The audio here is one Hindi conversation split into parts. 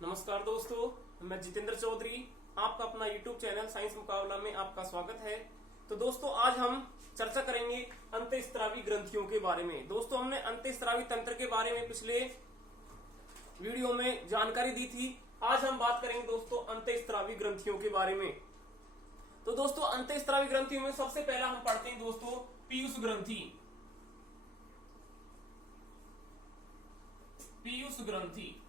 नमस्कार दोस्तों, मैं जितेंद्र चौधरी। आपका अपना YouTube चैनल साइंस मुकाबला में आपका स्वागत है। तो दोस्तों, आज हम चर्चा करेंगे अंतःस्रावी ग्रंथियों के बारे में। दोस्तों, हमने अंतःस्रावी तंत्र के बारे में पिछले वीडियो में जानकारी दी थी। आज हम बात करेंगे दोस्तों अंतःस्रावी ग्रंथियों के बारे में। तो दोस्तों, अंतःस्रावी ग्रंथियों में सबसे पहला हम पढ़ते हैं दोस्तों पीयूष ग्रंथि। पीयूष ग्रंथि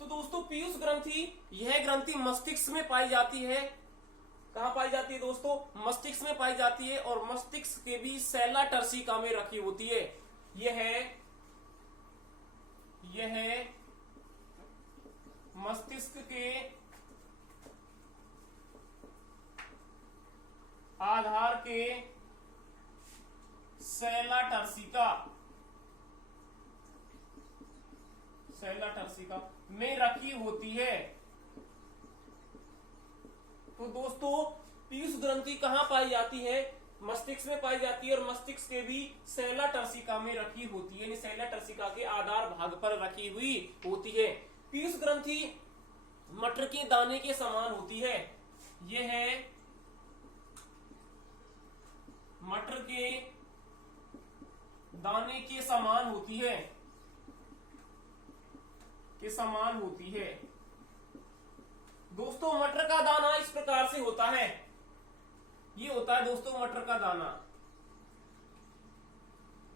तो दोस्तों पीयूष ग्रंथि, यह ग्रंथि मस्तिष्क में पाई जाती है। कहां पाई जाती है दोस्तों? मस्तिष्क में पाई जाती है और मस्तिष्क के भी सैला टर्सिका में रखी होती है। यह मस्तिष्क के आधार के सैला टर्सिका में रखी होती है। तो दोस्तों, पीयूष ग्रंथि कहां पाई जाती है? मस्तिष्क में पाई जाती है और मस्तिष्क के भी सैला टर्सिका में रखी होती है, यानी सैला टर्सिका के आधार भाग पर रखी हुई होती है। पीयूष ग्रंथि मटर के दाने के समान होती है। यह मटर के दाने के समान होती है, दोस्तों मटर का दाना इस प्रकार से होता है। ये होता है दोस्तों मटर का दाना,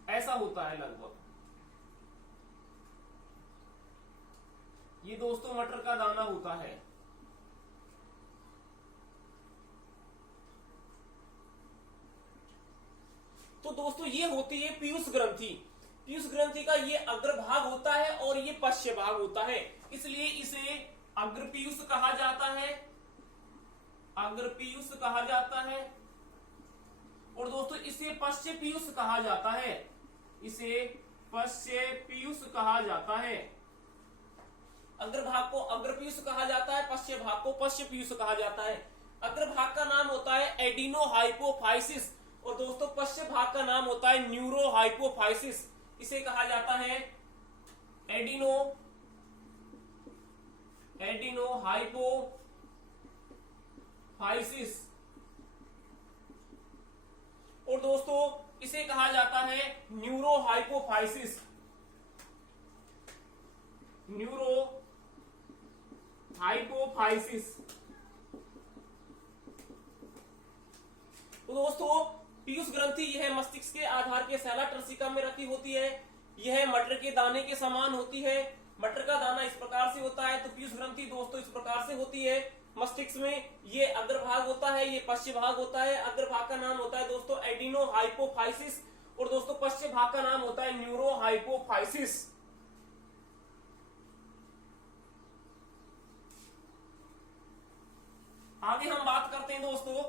ऐसा होता है लगभग। ये दोस्तों मटर का दाना होता है। तो दोस्तों ये होती है पीयूष ग्रंथि। पीयूष ग्रंथि का ये अग्रभाग होता है और ये पश्च भाग होता है, इसलिए इसे अग्रपीयूष कहा जाता है। अग्रपीयूष कहा जाता है और दोस्तों इसे पश्च पीयूष कहा जाता है। इसे पश्च पीयूष कहा जाता है। अग्रभाग को अग्रपीयूष कहा जाता है, पश्च भाग को पश्च पीयूष कहा जाता है। अग्रभाग का नाम होता है एडिनोहाइपोफाइसिस और दोस्तों पश्च भाग का नाम होता है न्यूरोहाइपोफाइसिस। इसे कहा जाता है एडिनोहाइपोफाइसिस और दोस्तों इसे कहा जाता है न्यूरोहाइपोफाइसिस। तो दोस्तों पीयूष ग्रंथि यह मस्तिष्क के आधार के सैला टर्सिका में रखी होती है। यह मटर के दाने के समान होती है। मटर का दाना इस प्रकार से होता है, तो पीयूष ग्रंथि दोस्तों इस प्रकार से होती है। मस्तिष्क में ये अग्रभाग होता है, ये पश्च भाग होता है। अग्रभाग का नाम होता है दोस्तों एडिनोहाइपोफाइसिस और दोस्तों पश्च भाग का नाम होता है न्यूरोहाइपोफाइसिस। आगे हम बात करते हैं दोस्तों,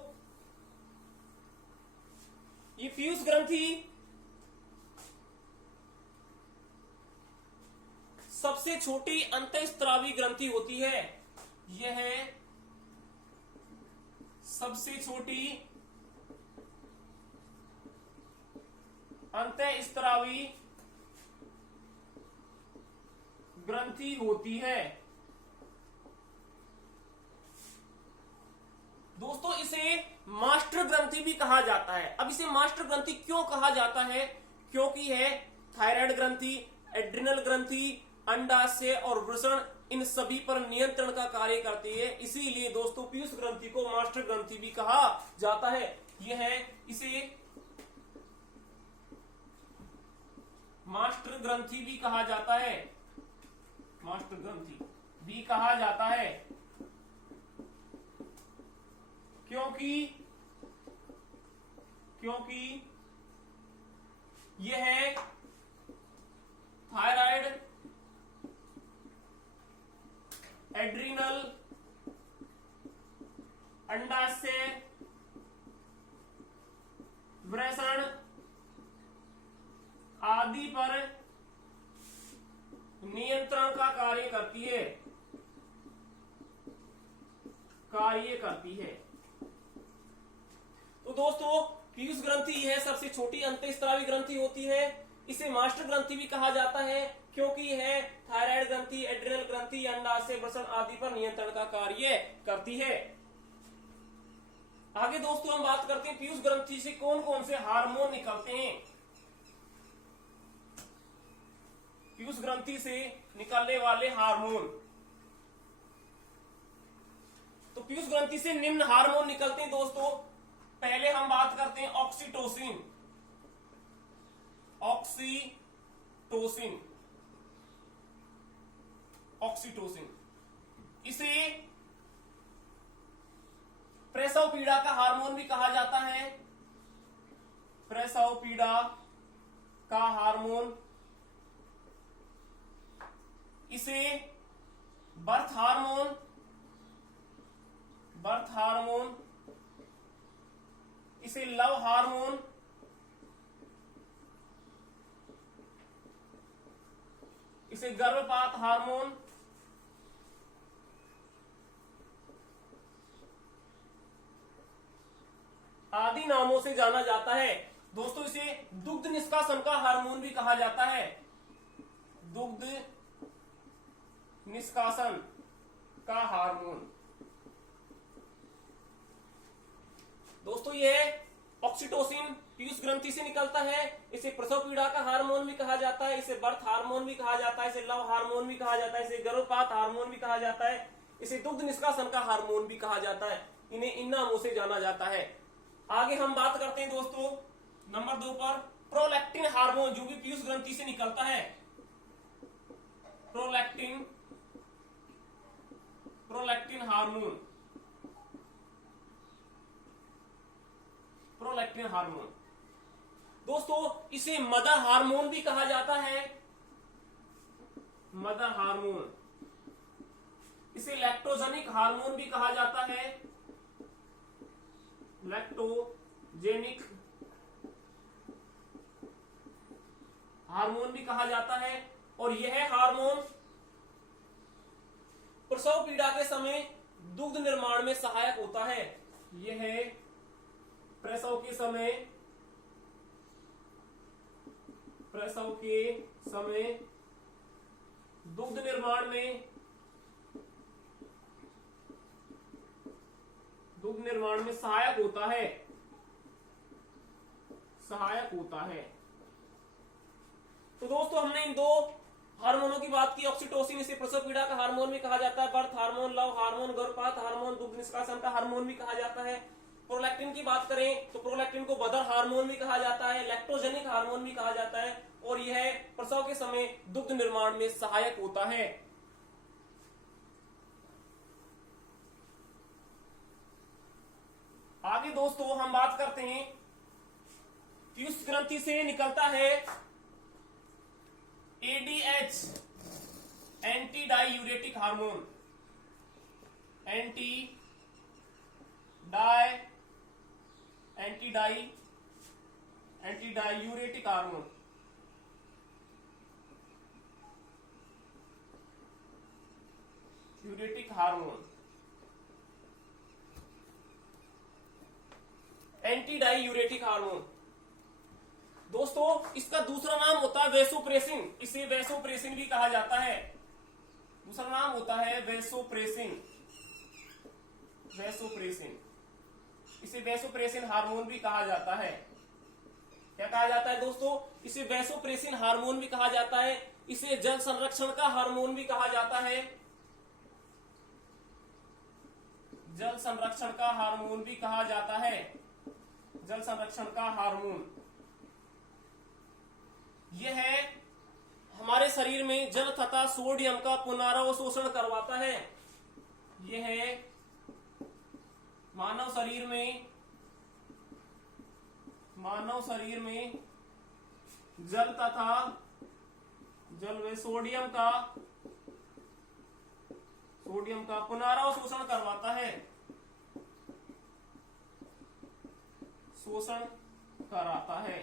ये पीयूष ग्रंथि सबसे छोटी अंतःस्रावी ग्रंथि होती है। यह सबसे छोटी अंतःस्रावी ग्रंथि होती है। दोस्तों इसे मास्टर ग्रंथि भी कहा जाता है। अब इसे मास्टर ग्रंथि क्यों कहा जाता है? क्योंकि यह थायराइड ग्रंथि, एड्रिनल ग्रंथि, अंडाशय और वृषण इन सभी पर नियंत्रण का कार्य करती है। इसीलिए दोस्तों पीयूष ग्रंथि को मास्टर ग्रंथि भी कहा जाता है। इसे मास्टर ग्रंथि भी कहा जाता है। मास्टर ग्रंथि भी कहा जाता है क्योंकि यह थायराइड, एड्रिनल, अंडाशय, वृषण आदि पर नियंत्रण का कार्य करती है। तो दोस्तों पीयूष ग्रंथि यह सबसे छोटी अंतःस्रावी ग्रंथि होती है। इसे मास्टर ग्रंथि भी कहा जाता है, क्योंकि यह थायराइड ग्रंथि, एड्रिनल ग्रंथि, अंडाशय वृषण आदि पर नियंत्रण का कार्य करती है। आगे दोस्तों हम बात करते हैं पीयूष ग्रंथि से कौन कौन से हार्मोन निकलते हैं। पीयूष ग्रंथि से निकलने वाले हार्मोन, तो पीयूष ग्रंथि से निम्न हार्मोन निकलते हैं दोस्तों। पहले हम बात करते हैं ऑक्सीटोसिन। ऑक्सीटोसिन, ऑक्सीटोसिन इसे प्रसव पीड़ा का हार्मोन भी कहा जाता है। प्रसव पीड़ा का हार्मोन, इसे बर्थ हार्मोन, बर्थ हार्मोन, इसे लव हार्मोन, इसे गर्भपात हार्मोन, आदि नामों से जाना जाता है। दोस्तों इसे दुग्ध निष्कासन का हार्मोन भी कहा जाता है। दुग्ध निष्कासन का हार्मोन। दोस्तों यह ऑक्सीटोसिन पीयूष ग्रंथि से निकलता है। इसे प्रसव पीड़ा का हार्मोन भी कहा जाता है, इसे बर्थ हार्मोन भी कहा जाता है, इसे लव हार्मोन भी कहा जाता है, इसे गर्भपात हार्मोन भी कहा जाता है, इसे दुग्ध निष्कासन का हार्मोन भी कहा जाता है। इन्हें इन नामों से जाना जाता है। आगे हम बात करते हैं दोस्तों नंबर 2 पर प्रोलैक्टिन हार्मोन, जो भी पीयूष ग्रंथि से निकलता है। Prolactin, prolactin hormone, prolactin hormone. दोस्तों इसे मदर हार्मोन भी कहा जाता है। मदर हार्मोन, इसे लैक्टोजेनिक हार्मोन भी कहा जाता है। लैक्टोजेनिक हार्मोन भी कहा जाता है। और यह हार्मोन प्रसव पीड़ा के समय दुग्ध निर्माण में सहायक होता है। यह प्रसव के समय, प्रसव के समय दुग्ध निर्माण में, दुग्ध निर्माण में सहायक होता है, सहायक होता है। तो दोस्तों हमने इन दो हार्मोनों की बात की। ऑक्सीटोसिन इसे प्रसव पीड़ा का हार्मोन भी कहा जाता है, बर्थ हार्मोन, लव हार्मोन, गर्भपात हार्मोन, दुग्ध निष्कासन का हार्मोन भी कहा जाता है। प्रोलैक्टिन की बात करें तो प्रोलैक्टिन को मदर हार्मोन भी कहा जाता है, लैक्टोजेनिक हार्मोन भी कहा जाता है, और यह प्रसव के समय दुग्ध निर्माण में सहायक होता है। आगे दोस्तों हम बात करते हैं पीयूष ग्रंथि से निकलता है ADH, anti diuretic hormone, anti diuretic hormone. यूरेटिक हार्मोन, एंटी डाईयूरेटिक हार्मोन। दोस्तों इसका दूसरा नाम होता है वैसोप्रेसिन। इसे वैसोप्रेसिन भी कहा जाता है। दूसरा नाम होता है वैसोप्रेसिन, वैसोप्रेसिन। इसे वैसोप्रेसिन हार्मोन भी कहा जाता है। क्या कहा जाता है दोस्तों? इसे वैसोप्रेसिन हार्मोन भी कहा जाता है। इसे जल संरक्षण का हार्मोन भी कहा जाता है। जल संरक्षण का हार्मोन भी कहा जाता है। जल संरक्षण का हार्मोन यह हमारे शरीर में जल तथा सोडियम का पुनरावशोषण करवाता है। यह मानव शरीर में जल तथा सोडियम का पुनरावशोषण करवाता है, शोषण कराता है।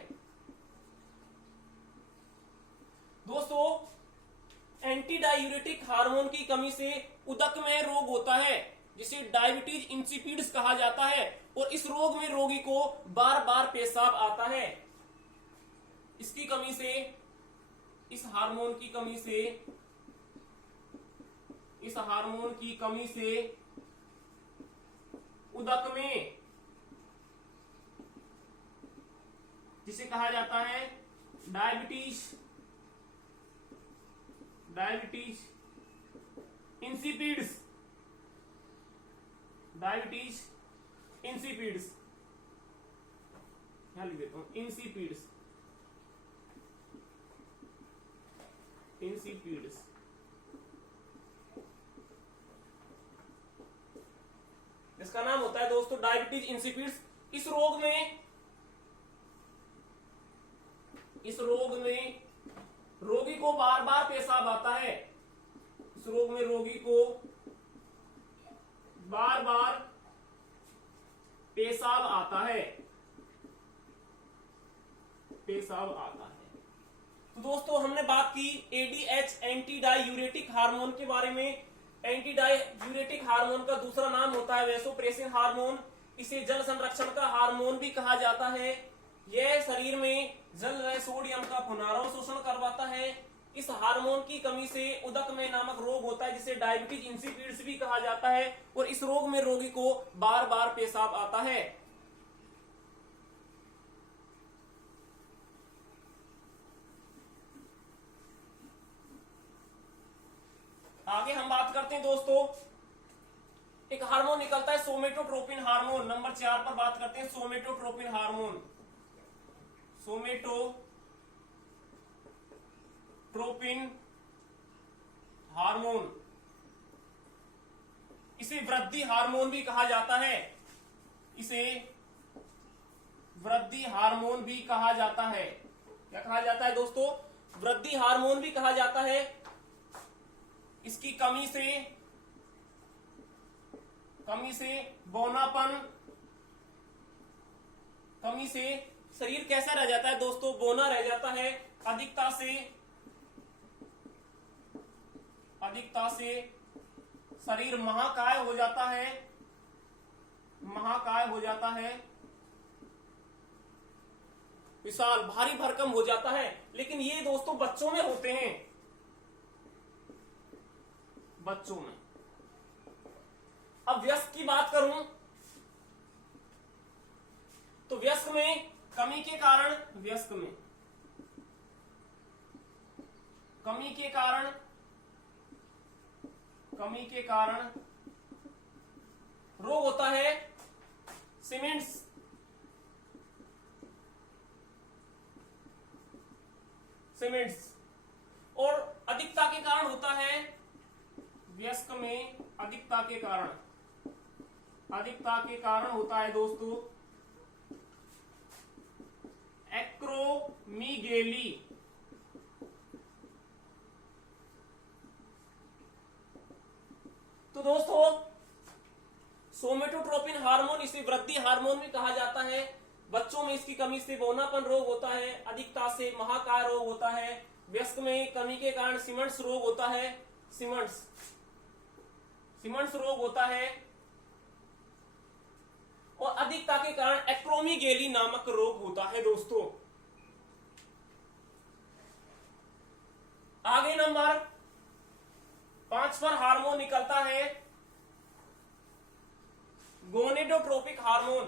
दोस्तों एंटी डायूरेटिक हार्मोन की कमी से उदक में रोग होता है, जिसे डायबिटीज इंसिपिड्स कहा जाता है, और इस रोग में रोगी को बार बार पेशाब आता है। इसकी कमी से इस हार्मोन की कमी से उदक में, जिसे कहा जाता है डायबिटीज इंसिपिड्स, यहां लिख देता हूं इंसिपिड्स, इसका नाम होता है दोस्तों डायबिटीज इंसिपिड्स। इस रोग में रोगी को बार बार पेशाब आता है। इस रोग में रोगी को बार बार पेशाब आता है। तो दोस्तों हमने बात की एडीएच एंटी डायूरेटिक हार्मोन के बारे में। एंटी डायूरेटिक हार्मोन का दूसरा नाम होता है वैसोप्रेसिन हार्मोन। इसे जल संरक्षण का हार्मोन भी कहा जाता है। यह शरीर में जल व सोडियम का पुनरावशोषण करवाता है। इस हार्मोन की कमी से उदक में नामक रोग होता है, जिसे डायबिटीज इंसिपिड्स भी कहा जाता है। और इस रोग में रोगी को बार बार पेशाब आता है। आगे हम बात करते हैं दोस्तों, एक हार्मोन निकलता है सोमेटोट्रोपिन हार्मोन। नंबर 4 पर बात करते हैं सोमेटोट्रोपिन हार्मोन। इसे वृद्धि हार्मोन भी कहा जाता है। क्या कहा जाता है दोस्तों? वृद्धि हार्मोन भी कहा जाता है। इसकी कमी से बौनापन, शरीर कैसा रह जाता है दोस्तों? बौना रह जाता है। अधिकता से शरीर महाकाय हो जाता है, विशाल भारी भरकम हो जाता है। लेकिन ये दोस्तों बच्चों में होते हैं। अब वयस्क की बात करूं तो वयस्क में कमी के कारण रोग होता है सीमेंट्स। और अधिकता के कारण होता है वयस्क में, अधिकता के कारण होता है दोस्तों एक्रोमीगेली। तो दोस्तों सोमेटोट्रोपिन हार्मोन इसे वृद्धि हार्मोन भी कहा जाता है। बच्चों में इसकी कमी से बौनापन रोग होता है। अधिकता से महाकाय रोग होता है। वयस्क में कमी के कारण सीमेंट्स रोग होता है। सीमेंट्स रोग होता है। और अधिकता के कारण एक्रोमीगेली नामक रोग होता है दोस्तों। आगे नंबर 5 पर हार्मोन निकलता है gonadotropic hormone.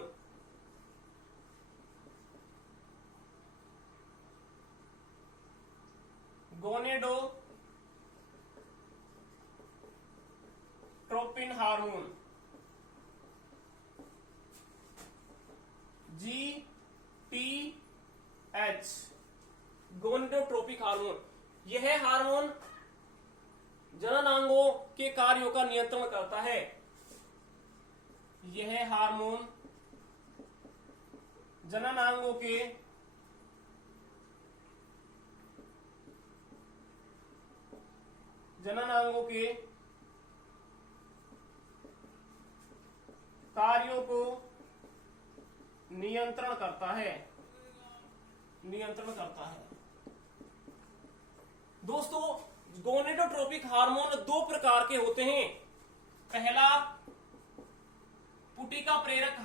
Gonadotropin hormone GTH, gonadotropic hormone. यह हार्मोन जननांगों के कार्यों का नियंत्रण करता है। यह हार्मोन जननांगों के कार्यों को नियंत्रण करता है। दोस्तों गोनेडोट्रोपिक हार्मोन 2 प्रकार के होते हैं। पहला पुटिका प्रेरक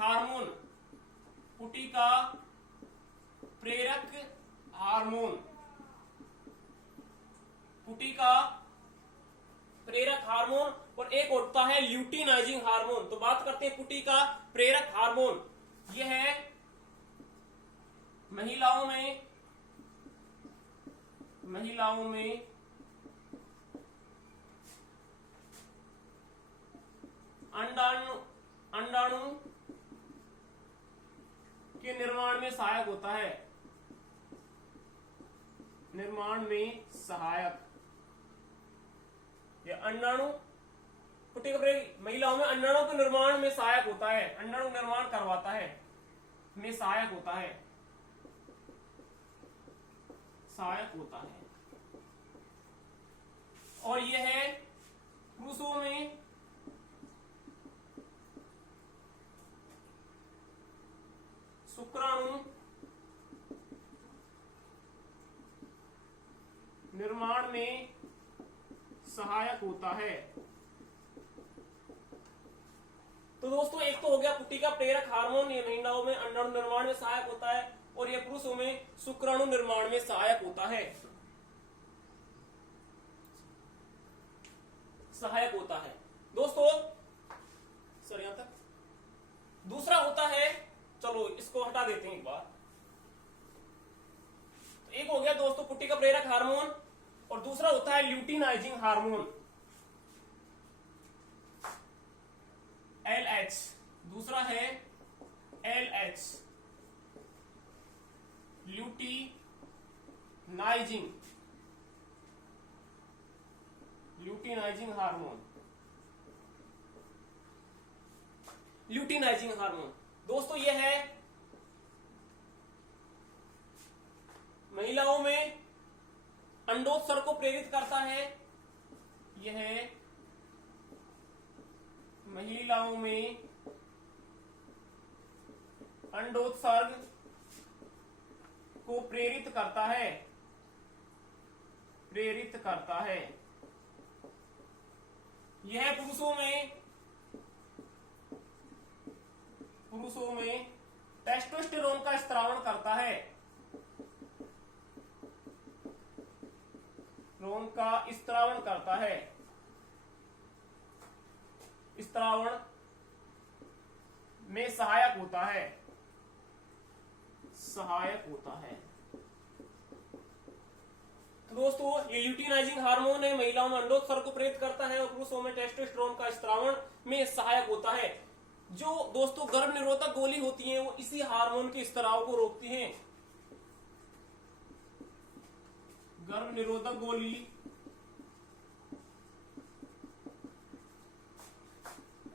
हार्मोन, एक होता है ल्यूटिनाइजिंग हार्मोन। तो बात करते हैं पुटी का प्रेरक हार्मोन। यह है महिलाओं में अंडाणु के निर्माण में सहायक होता है। निर्माण में सहायक, यह अंडाणु पुटी का प्रेरक महिलाओं में अंडाणु के निर्माण में सहायक होता है, अंडाणु निर्माण करवाता है, में सहायक होता है, सहायक होता है। और यह है पुरुषों में शुक्राणु निर्माण में सहायक होता है। तो दोस्तों एक तो हो गया पुटी का प्रेरक हार्मोन, ये महिलाओं में अंडाणु निर्माण में सहायक होता है, और यह पुरुषों में शुक्राणु निर्माण में सहायक होता है, सहायक होता है। दोस्तों सर यहां तक। दूसरा होता है, चलो इसको हटा देते हैं एक बार। तो एक हो गया दोस्तों पुटी का प्रेरक हार्मोन, और दूसरा होता है ल्यूटिनाइजिंग हार्मोन, LH। दूसरा है LH, luteinizing hormone, luteinizing hormone. दोस्तों यह है महिलाओं में अंडोत्सर्ग को प्रेरित करता है। यह महिलाओं में अंडोत्सर्ग को प्रेरित करता है, प्रेरित करता है। यह पुरुषों में टेस्टोस्टेरोन का स्त्रावण करता है, रोम का स्त्रावण करता है, स्त्रावण में सहायक होता है, सहायक होता है। तो दोस्तों ये ल्यूटिनाइजिंग हार्मोन है, महिलाओं में अंडोत्सर्ग को प्रेरित करता है और पुरुषों में टेस्टोस्टेरोन का स्त्रावण में सहायक होता है। जो दोस्तों गर्भ निरोधक गोली होती है वो इसी हार्मोन के स्त्राव को रोकती हैं। गर्भ निरोधक गोली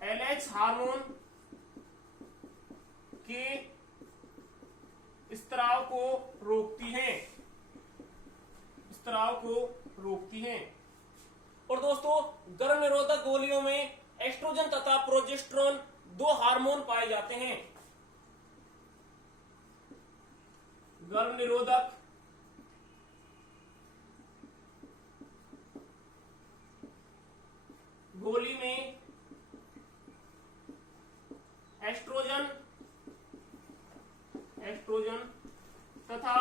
LH हार्मोन के स्त्राव को रोकती हैं, स्त्राव को रोकती हैं। और दोस्तों गर्भ निरोधक गोलियों में एस्ट्रोजन तथा प्रोजेस्टेरोन दो हार्मोन पाए जाते हैं। गर्भ निरोधक गोली में एस्ट्रोजन तथा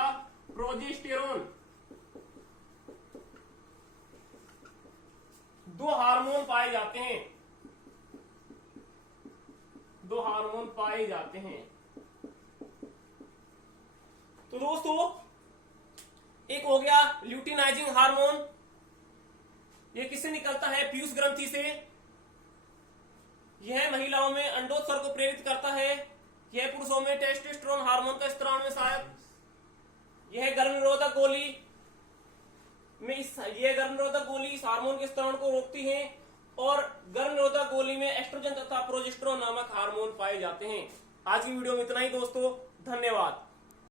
प्रोजेस्टेरोन दो हार्मोन पाए जाते हैं, दो हार्मोन पाए जाते हैं। तो दोस्तों एक हो गया ल्यूटिनाइजिंग हार्मोन, यह किससे निकलता है? पीयूष ग्रंथि से। यह महिलाओं में अंडोत्सर्ग को प्रेरित करता है। यह पुरुषों में टेस्टोस्टेरोन हार्मोन का स्त्राव में सहायक। यह गर्भनिरोधक गोली में यह गर्भनिरोधक गोली इस हार्मोन के स्त्राव को रोकती है। और गर्भनिरोधक गोली में एस्ट्रोजन तथा प्रोजेस्टेरोन नामक हार्मोन पाए जाते हैं। आज की वीडियो में इतना ही दोस्तों, धन्यवाद।